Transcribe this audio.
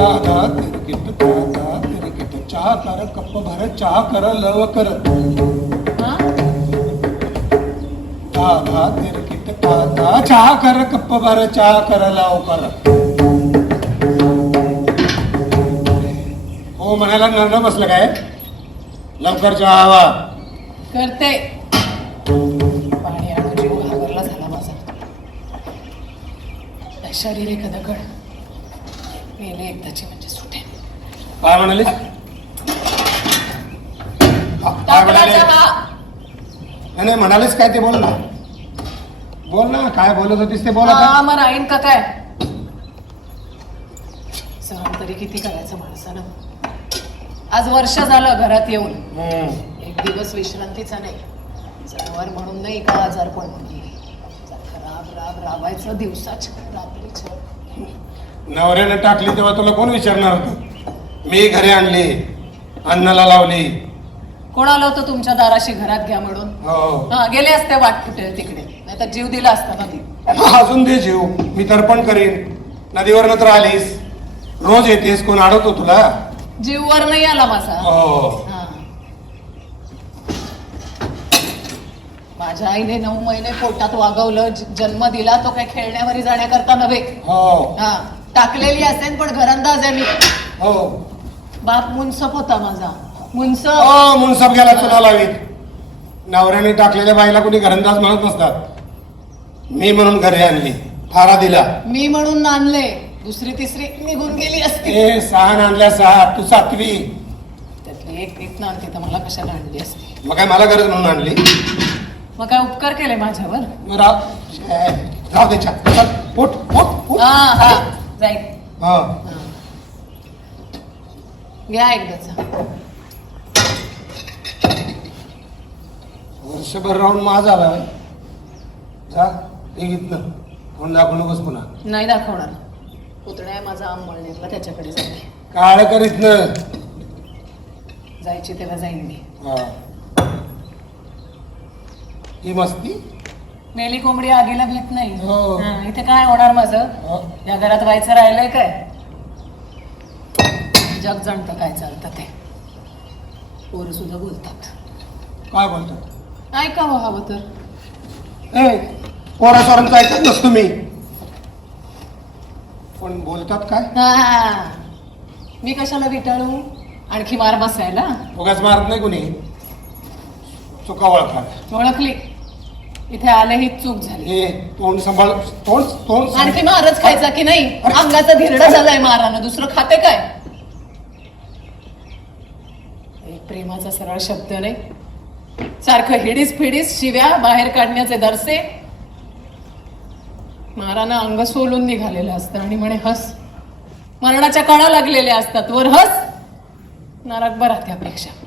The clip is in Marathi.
दादा तिरकिट दादा तिरकिट चहा कर कप्प भर चहा कर लव कर हा? दादा तिरकिट दादा चहा कर कप्प भर चहा कर लव कर हो म्हणायला नरड बसलं काय? लवकर चहा हवा करते. पाणी आणून जीव. घाबरला झाला माझा. शरीर एक दगड. मेले एकदाची म्हणजे सुटे काय म्हणाले? नाही, नाही म्हणालीस काय ते बोल ना. बोल ना काय बोलत होतीस ते बोल आता. हा मग राहीन का काय? सहन तरी किती करायचं माणसानं? आज वर्ष झालं घरात येऊन. हम्म. एक दिवस विश्रांतीचा नाही. जनावर म्हणून नाही का आजार पण नाही राब राब राबायचं दिवसाच्या रात्रीच्या नवऱ्याने टाकली तेव्हा तुला कोण विचारणार होतं? मी घरी आणली अन्नाला लावली. कोण आलं होतं तुमच्या दाराशी घरात घ्या म्हणून? हो. हा गेले असते वाट कुठे? तिकडे. नाही तर जीव दिला असता ना ती अजून दे जीव. मी तर्पण करीन. नदीवर तर आलीस. रोज येतेस कोण अडवतो तुला? जीव वर नाही आला माझा. हो. हा. माझ्या आईने नऊ महिने पोटात वागवलं. ज- जन्म दिला तो काय खेळण्यावरी जाण्याकरता नव्हे? हो. हा. टाकलेली असेल पण घरंदाज आहे मी. हो. बाप मुनसप होता माझा. मुनसप. हो मुनसाब गेला चुना लावीत नवऱ्याने टाकलेल्या बाईला कोणी घरंदाज म्हणत नसतात. मी म्हणून घरी आणली. थारा दिला. मी म्हणून नांदले दुसरी तिसरी निघून गेली असती. ए सहा आणल्या सहा. तू सातवी. त्यातली एक एक नांदते तर मला कशाला आणली असती? मग काय मला गरज म्हणून आणली? मग काय उपकार केले माझ्यावर? मग राव राव. चल, उठ, उठ, उठ. हा हा. जाईल. हा. घ्या एकदाचा वर्षभर राहून माझा आला होय. जा इथनं. कोण दाखवू नकोस पुन्हा. नाही दाखवणार. पुतण्या आहे माझा आम मळणीतला त्याच्याकडे जाते काळ कर इथनं. जायची तेव्हा जाईन मी. हा. ही मस्ती? मेली कोंबडी आगीला भीत नाही. हो. हा, इथे काय होणार माझं? हा. या घरात व्हायचं राहिलंय काय? जग जाणतं काय चालतं ते. पोरं सुद्धा बोलतात. काय बोलतो? ऐकावं हवं तर. ए पोरा सोरांचं ऐकत नसतो मी. पण बोलतात काय? हा. मी कशाला विटाळू? आणखी मार बसायला? उगाच मारत नाही कोणी. चुका ओळखा. ओळखली. इथे आले ही चूक झाली. हे तोंड सांभाळ तोंड तोंड सांभाळ. आणखी मारच खायचा की नाही? अरे. अंगाचा धिरडा झालाय मारानं. दुसरं खाते काय? एक प्रेमाचा सरळ शब्द नाही. सारखं हिडीस फिडीस शिव्या बाहेर काढण्याचे दरसे. मारानं अंग सोलून निघालेलं असतं आणि म्हणे हस. मरणाच्या कणा लागलेल्या असतात. वर हस. नरक बरा त्यापेक्षा